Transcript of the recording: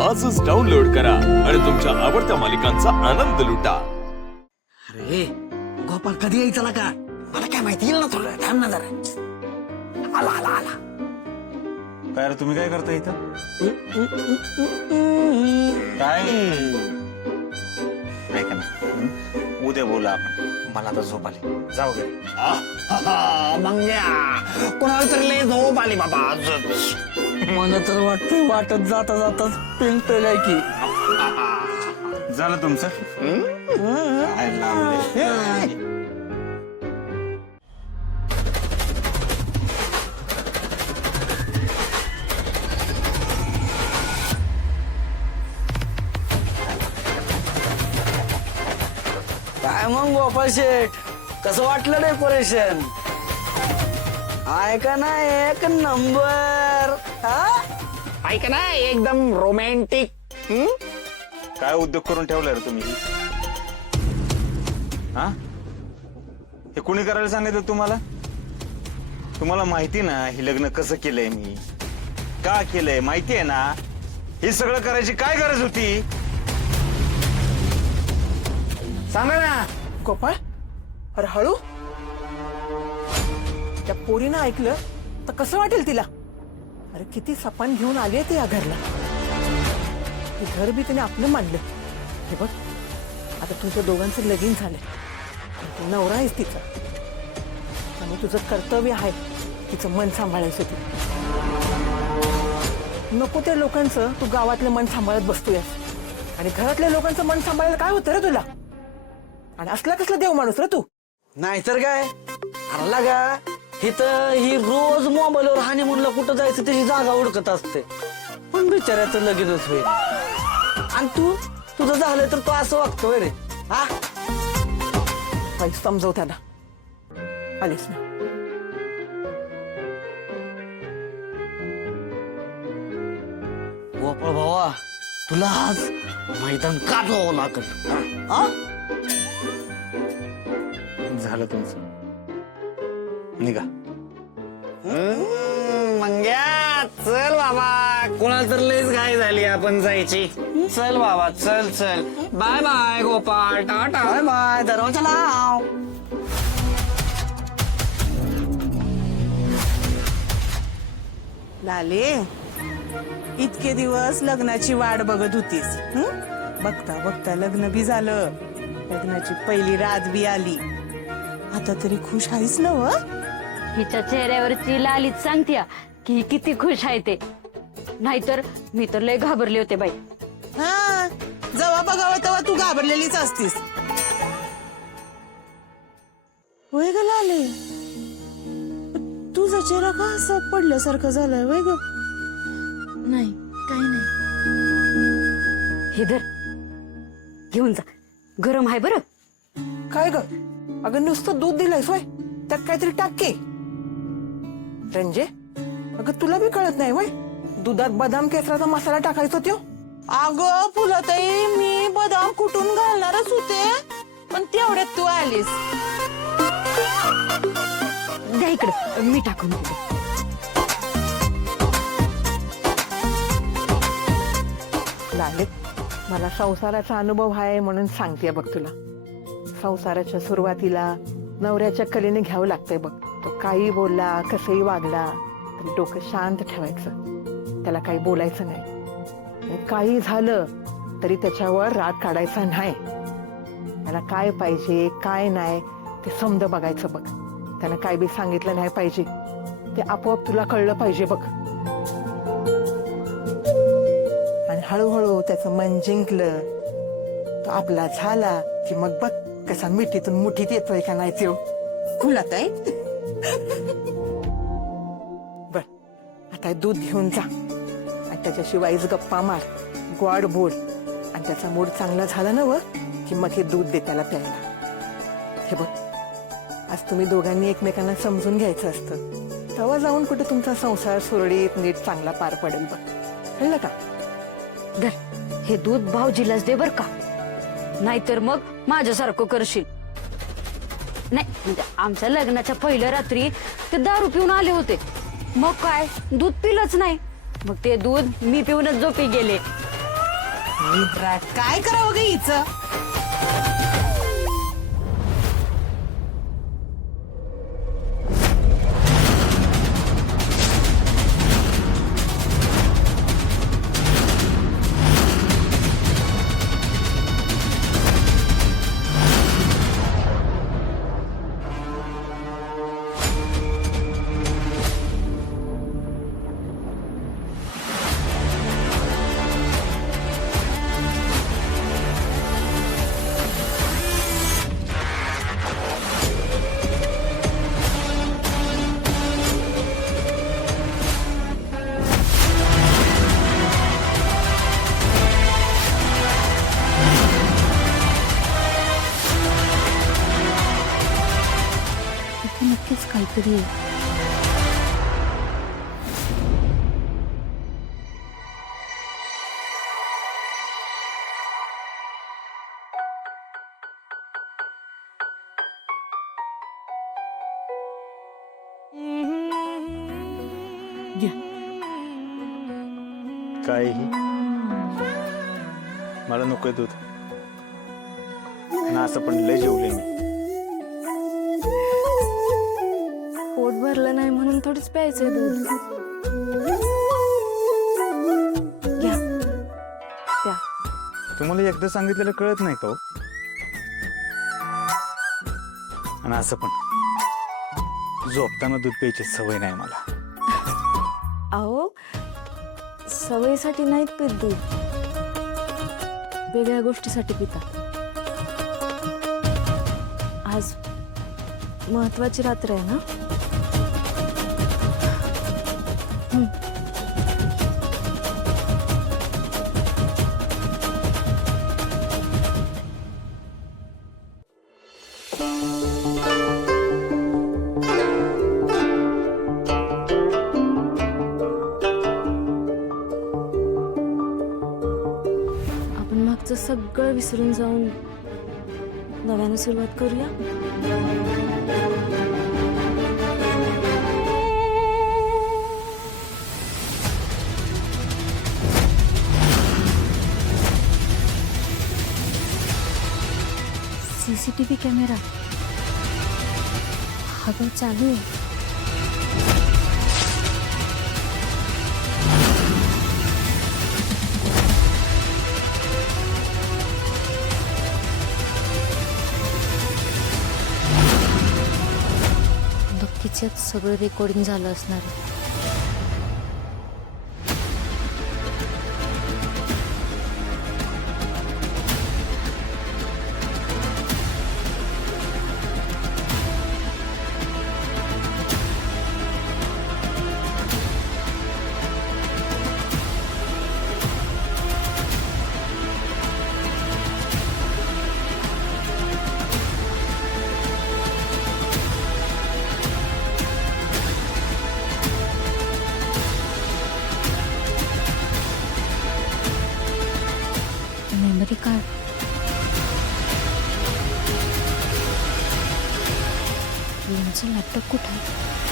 आजच डाउनलोड करा आणि तुमच्या आवडत्या मालिकांचा आनंद लुटा. अरे गोपाल कधी यायचा ना का? मला काय माहिती, येईल ना थोडं, थांब ना जरा. आला आला आला. काय रे, तुम्ही काय करता इथं? काय ऐका ना, उद्या बोला आपण. मला आता झोप आली, जाऊ घरी. मंग्या कोणाला तरी लय झोप आली बाबा आजच. मला तर वाटतंय वाटत जाता जाताच पिंटल आहे की. झालं तुमचं? काय लावलंय? काय मग गोपाल शेठ, कसं वाटलं डेकोरेशन? ऐका ना, एक नंबर. ऐका ना, एकदम रोमॅन्टिक. काय उद्योग करून ठेवलाय रे तुम्ही? हा, हे कुणी करायला सांगितलं तुम्हाला? तुम्हाला माहिती ना हे लग्न कसं केलंय मी, का केलंय माहिती आहे ना? हे सगळं करायची काय गरज होती? सांगा ना. गोपाळ, अरे हळू. त्या पोरीनं ऐकलं तर कसं वाटेल तिला? अरे किती सपन घेऊन आले ते या घरला. हे घर बी तिने आपलं मानलं. हे बघ, आता तुमच्या दोघांचं लगीन झालंय. तू नवरा आहेस तिचा, आणि तुझं कर्तव्य आहे तिचं मन सांभाळायचं. तू नको त्या लोकांचं तू गावातलं मन सांभाळत बसतोयस, आणि घरातल्या लोकांचं मन सांभाळायला काय होतं रे तुला? आणि असला कसला देव माणूस रे तू? नाहीतर काय, आला का इथं ही रोज मोबाईलवर हानिमूनला कुठं जायचं त्याची जागा उडकत असते, पण बिचाऱ्याचं लगीनच होईल. आणि तुझं झालं तर तो असं वागतोय रे. हा, समजव त्याला. आलीस ना? गोपाळ भावा, तुला आज मैदान काढावं लागल. हा, झालं तुमचं, निघा. मंग्या चल बाबा, कोणाला तर लयच घाई झाली, आपण जायची. चल बाबा, चल चल. Bye bye Gopal, tata. Bye bye, दरवाजा लाव. लाले, इतके दिवस लग्नाची वाट बघत होतीस. बघता बघता लग्न बी झालं, लग्नाची पहिली रात बी आली. आता तरी खुश आहेस ना? व हिच्या चेहऱ्यावरची लालीच सांगते की ही किती खुश आहे ते. नाहीतर मी तर लय घाबरले होते बाई. हा, जेव्हा बघावं तेव्हा तू घाबरलेलीच असतीस. वय ग लाले, तुझा चेहरा का असं पडल्यासारखं झालाय? वय ग. नाही, काही नाही. हे धर, घेऊन जा, गरम आहे बरं. काय ग? अगं नुसतं दूध दिलंयस वय, त्यात काहीतरी टाक की. रंजे, अगं तुला बी कळत नाही वय, दुधात बदाम केसराचा मसाला टाकायचा त्यो. अगं फुलताई, मी बदाम कुटून घालणारच होते, पण तेवढ्यात तू आलीस. द्या इकडे, मी टाकून देते. लालित, मला संसाराचा अनुभव आहे म्हणून सांगते बघ तुला. संसाराच्या सुरुवातीला नवऱ्याच्या कलेने घ्यावं लागतंय बघ. तो काही बोलला, कसंही वागला तरी डोकं शांत ठेवायचं, त्याला काही बोलायचं नाही. आणि काही झालं तरी त्याच्यावर राग काढायचा नाही. त्याला काय पाहिजे काय नाही ते समज बघायचं बघ. त्यानं काय बी सांगितलं नाही पाहिजे, ते आपोआप तुला कळलं पाहिजे बघ. आणि हळूहळू त्याचं मन जिंकलं, तो आपला झाला की मग बघ कसा मिठीतून मुठीत येतोय का नाही त्यो. फुलताई, बर, आता दूध घेऊन जा आणि त्याच्याशी वाईज गप्पा मार, गोड बोल. आणि त्याचा मूड चांगला झाला ना व की मग हे दूध दे त्याला प्यायला. हे बघ, आज तुम्ही दोघांनी एकमेकांना समजून घ्यायचं असतं, तेव्हा जाऊन कुठे तुमचा संसार सुरळीत नीट चांगला पार पडेल बघ. कळलं का? धर, हे दूध भाऊजीलाच दे बर का, नाहीतर मग माझ्यासारखं करशील. नाही म्हणजे आमच्या लग्नाच्या पहिल्या रात्री ते दारू पिऊन आले होते, मग काय दूध पिलंच नाही, मग ते दूध मी पिऊनच झोपी गेले. विभ्राट काय करावं ग हिचं? नक्कीच काहीतरी आहे. काय मला नकोय दूध ना, असं पण लय जेवले मी. पोट भरलं नाही म्हणून थोडीच प्यायचंय दूध. घ्या प्या. तुम्हाला एकदा सांगितलेलं कळत नाही का हो? आणि असं पण झोपताना दूध प्यायची सवय नाही मला. अहो सवयीसाठी नाहीत पित दूध, वेगळ्या गोष्टीसाठी पितात. आज महत्वाची रात्र आहे ना. आपण मागचं सगळं विसरून जाऊन नव्यानं सुरुवात करूया. सीसीटीव्ही कॅमेरा हवा चालू आहे. नक्कीच यात सगळं रेकॉर्डिंग झालं असणार आहे. मेमरी कार्ड यांचं लॅपटॉप कुठं आहे?